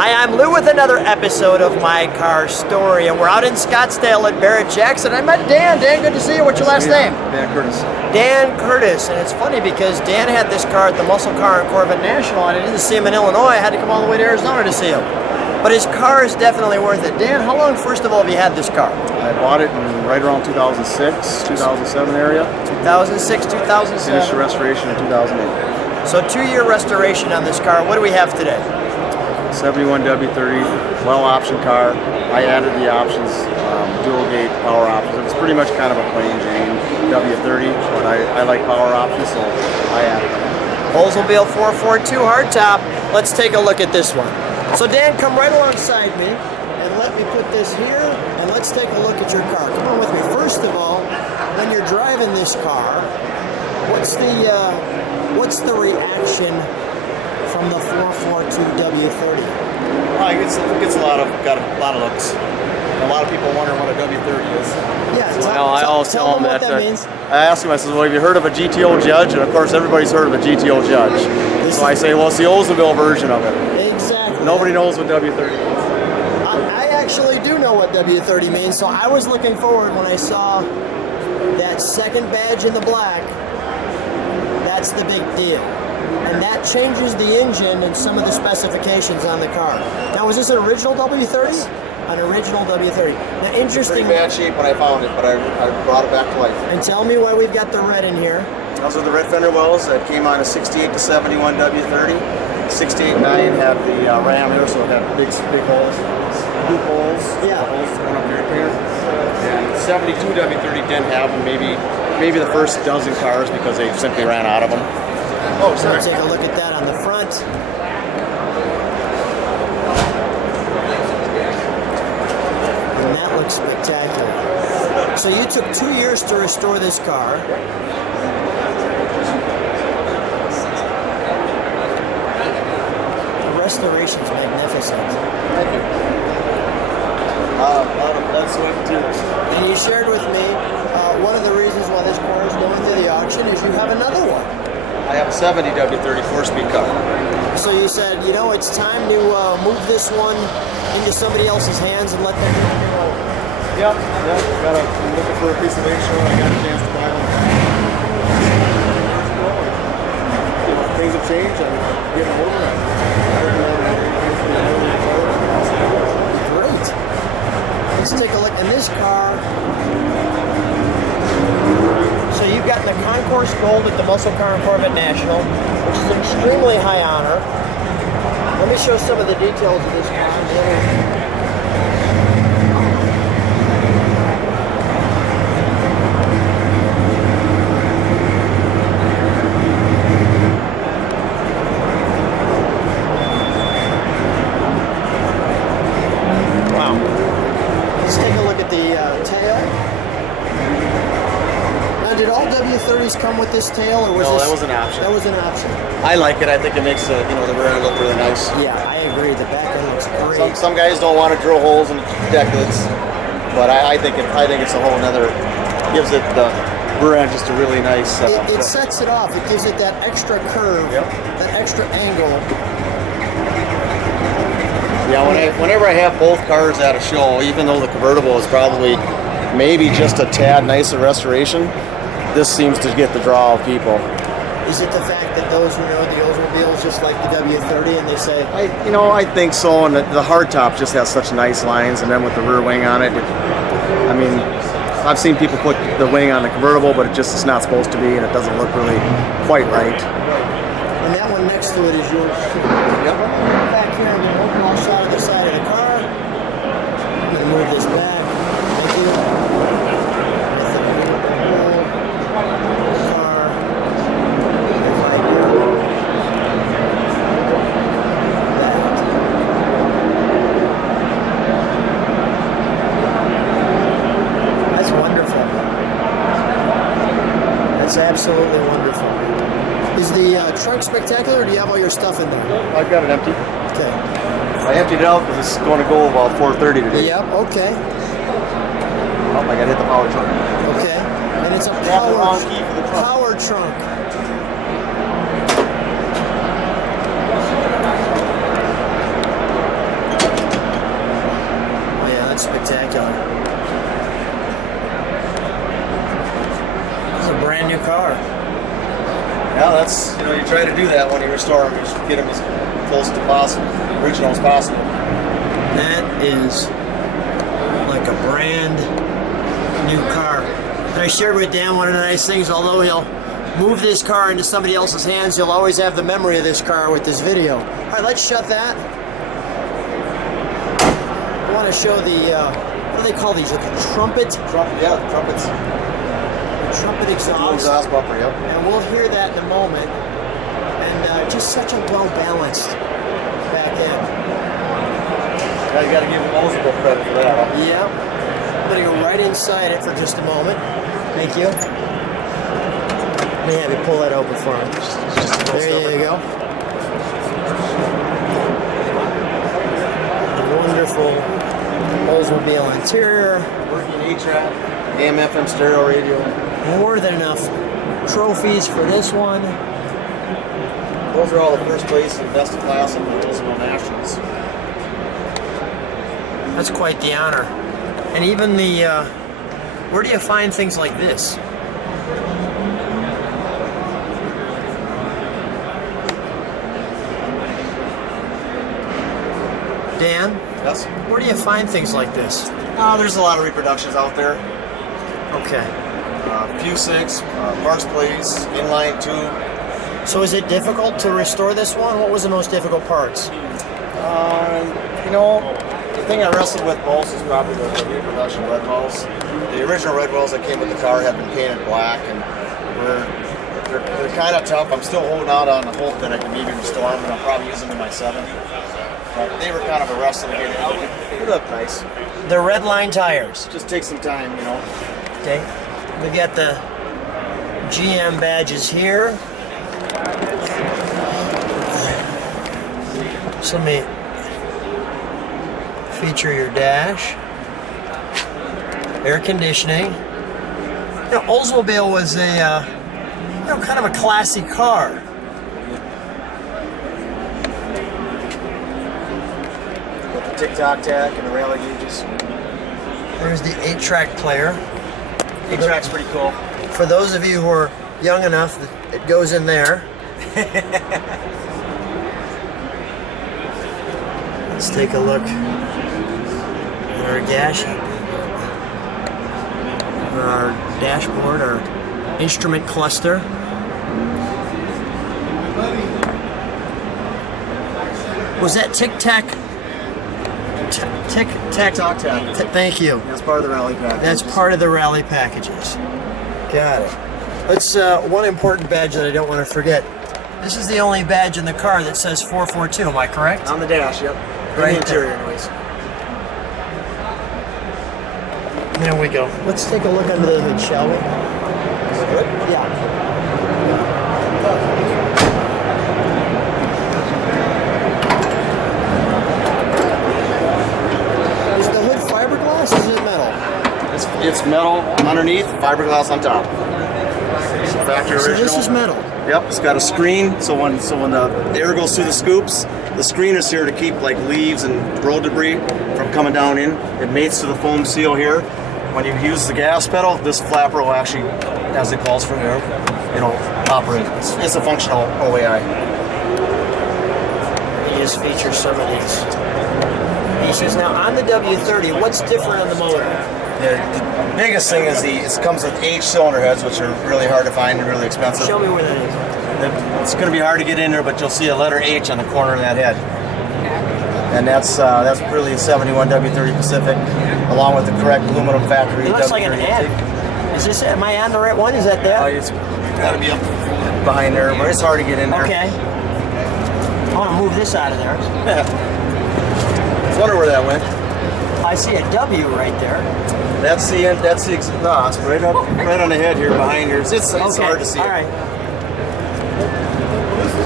Hi, I'm Lou with another episode of My Car Story, and we're out in Scottsdale at Barrett Jackson. I met Dan. Dan, good to see you. What's your last name? Dan Curtis. Dan Curtis, and it's funny because Dan had this car at the Muscle Car and Corvette National, and I didn't see him in Illinois. I had to come all the way to Arizona to see him. But his car is definitely worth it. Dan, how long, first of all, have you had this car? I bought it in right around 2006, 2007 area. 2006, 2007. Finished the restoration in 2008. So 2-year restoration on this car. What do we have today? 71 W30, well option car. I added the options, dual gate power options. It was pretty much kind of a plain Jane W30, but I like power options, so I added them. Oldsmobile 442 hardtop. Let's take a look at this one. So Dan, come right alongside me and let me put this here, and let's take a look at your car. Come on with me. First of all, when you're driving this car, what's the reaction from the 442 W30? Well, it gets got a lot of looks. A lot of people wonder what a W30 is. Yeah, So I always tell them what that means. I ask them, I said, well, have you heard of a GTO Judge? And of course, everybody's heard of a GTO Judge. So I say, well, it's the Oldsmobile version of it. Exactly. Nobody knows what W30 is. I actually do know what W30 means, so I was looking forward when I saw that second badge in the black. That's the big deal. And that changes the engine and some of the specifications on the car. Now, was this an original W30? An original W30. Now, interesting. Pretty bad shape when I found it, but I brought it back to life. And tell me why we've got the red in here. Those are the red fender wells that came on a 68 to 71 W30. 68.9 had the ram here, so it had big holes, loop holes. Yeah. Holes going up here. And 72 W30 didn't have them. Maybe the first dozen cars because they simply ran out of them. Oh, so take a look at that on the front. And that looks spectacular. So you took 2 years to restore this car. The restoration's magnificent. Thank you. That's what it is. And you shared with me one of the reasons why this car is going to the auction is you have another one. I have a 70 W30 4-speed car. So you said, you know, it's time to move this one into somebody else's hands and let them go. Yep. I'm looking for a piece of extra. I got a chance to buy one. Things have changed. I'm getting older. Great. Let's take a look. And this car, so you've got the Concourse Gold at the Muscle Car and Corvette National, which is an extremely high honor. Let me show some of the details of this car. Did all W30s come with this tail, or was No, this? that was an option. That was an option. I like it. I think it makes the rear end look really nice. Yeah, I agree. The back end looks great. Some guys don't want to drill holes in the deck lids, but I think it's a whole nother. Gives it the rear end just a really nice. It sets it off. It gives it that extra curve, that extra angle. Yeah, whenever I have both cars at a show, even though the convertible is probably maybe just a tad nicer restoration, this seems to get the draw of people. Is it the fact that those who know the Oldsmobile just like the W30 and they say, I think so, and the hardtop just has such nice lines, and then with the rear wing on it, I've seen people put the wing on the convertible, but it's not supposed to be, and it doesn't look really quite right. And that one next to it is yours too. Yep. Back here, I'm going to open all shot of the side of the car. I'm going to move this back. Thank you. That's absolutely wonderful. Is the trunk spectacular, or do you have all your stuff in there? I've got it empty. Okay. I emptied it out because it's going to go about 4:30 today. Yep, okay. Oh, I got to hit the power trunk. Okay. And it's a Grab the wrong key for the trunk. power trunk. new car. Yeah, that's, you try to do that when you restore them. You should get them as close to possible, original as possible. That is like a brand new car. And I shared with Dan one of the nice things, although he'll move this car into somebody else's hands, he'll always have the memory of this car with this video. All right, let's shut that. I want to show the, what do they call these? Like a trumpet? Yeah, trumpets. Trumpet exhaust. Exhaust bumper, yep. And we'll hear that in a moment. And just such a well-balanced back end. Yeah, you got to give Oldsmobile credit for that. Huh? Yep. I'm going to go right inside it for just a moment. Thank you. Let me have you pull that open for me. There you go. Wonderful Oldsmobile interior. Working 8-track, AM/FM stereo radio. More than enough trophies for this one. Those are all the first place and best of class in the Oldsmobile Nationals. That's quite the honor. And even the, where do you find things like this? Dan? Yes? Where do you find things like this? There's a lot of reproductions out there. Okay. Few six, parts place, inline tube. So is it difficult to restore this one? What was the most difficult parts? The thing I wrestled with most is probably the reproduction red wells. The original red wells that came with the car have been painted black, and they're kind of tough. I'm still holding out on the hope that I can maybe restore them, and I'll probably use them in my 70. But they were kind of a wrestle to get out. They look nice. The Redline tires. Just take some time, Okay. We got the GM badges here. So let me feature your dash. Air conditioning. Oldsmobile was a kind of a classy car. With the tic-tac tack and the rally gauges. There's the 8-track player. 8-track's pretty cool. For those of you who are young enough, it goes in there. Let's take a look at our our dashboard, our instrument cluster. Was that tic-tac? Tic-tac. Thank you. That's part of the rally package. That's part of the rally packages. Got it. Let's one important badge that I don't want to forget. This is the only badge in the car that says 442. Am I correct? On the dash, yep. Right in the interior, anyways. There we go. Let's take a look under the hood, shall we? Good? Yeah. Is the hood fiberglass or is it metal? It's metal underneath, fiberglass on top. It's a factory original. So this is metal. Yep, it's got a screen, so when the air goes through the scoops, the screen is here to keep like leaves and road debris from coming down in. It mates to the foam seal here. When you use the gas pedal, this flapper will actually, as it calls for air, it'll operate. It's a functional OAI. You just feature some of these pieces. Now on the W30, what's different on the motor? The biggest thing is it comes with H cylinder heads, which are really hard to find and really expensive. Show me where that is. It's going to be hard to get in there, but you'll see a letter H on the corner of that head. And that's really a 71 W30 Pacific, along with the correct aluminum factory. It looks like an W30 N. Is this, am I on the right one? Is that that? It's got to be up behind there, but it's hard to get in there. Okay. I want to move this out of there. I was wondering where that went. I see a W right there. That's the it's right on the head here, behind here. It's hard to see. All right.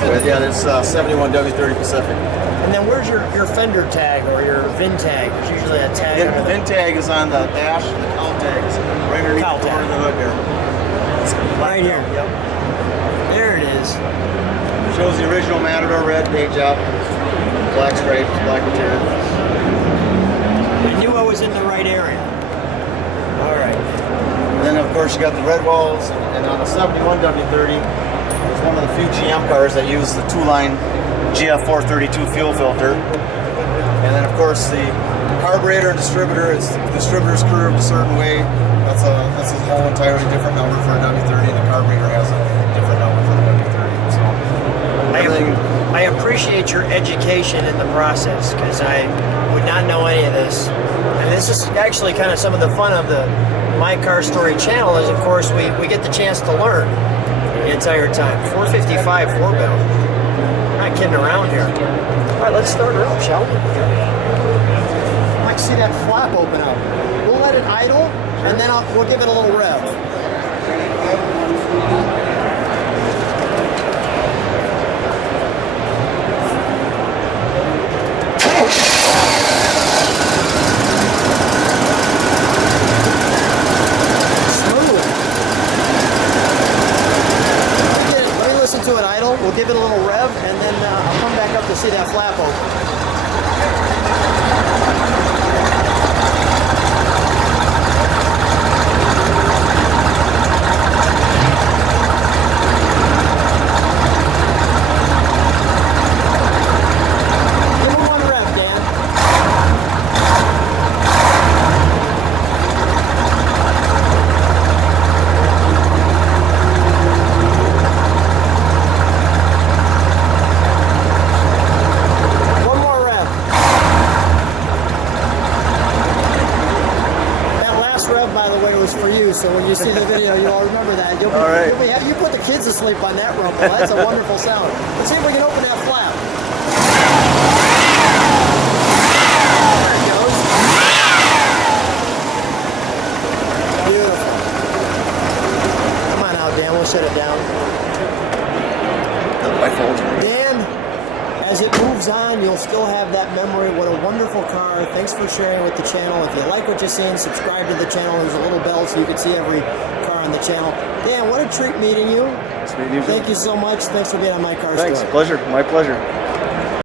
But yeah, it's 71 W30 Pacific. And then where's your fender tag or your VIN tag? There's usually a tag. The VIN tag is on the dash, and the cowl tag is right underneath the corner of the hood there. Right here. Yep. There it is. Shows the original Matador red paint job, black stripes, black material. I knew I was in the right area. All right. And then of course, you got the red walls, and on the 71 W30, it's one of the few GM cars that use the two-line GF432 fuel filter. And then, of course, the carburetor and distributor, the distributor's curved a certain way. That's a whole entirely different number for a W30, and the carburetor has a different number for the W30. So, I appreciate your education in the process, because I would not know any of this. And this is actually kind of some of the fun of the My Car Story channel is, of course, we get the chance to learn the entire time. 455 4-valve. Not kidding around here. All right, let's start her up, shall we? I might see that flap open up. We'll let it idle, and then we'll give it a little rev. To it idle, we'll give it a little rev, and then I'll come back up to see that flap open. Give it one rev, Dan. For you, so when you see the video, you'll all remember that. You put the kids to sleep on that rumble. That's a wonderful sound. Let's see if we can open that flap. There it goes. Beautiful. Come on out, Dan. We'll shut it down. Dan, as it moves on, you'll still have that memory. What a wonderful car. Thanks for sharing with the channel. If you like what you're seeing, subscribe to the channel. There's a little bell so you can see every car on the channel. Dan, what a treat meeting you. It's meeting you. Thank you so much. Thanks for being on My Car Story. Thanks. Pleasure. My pleasure.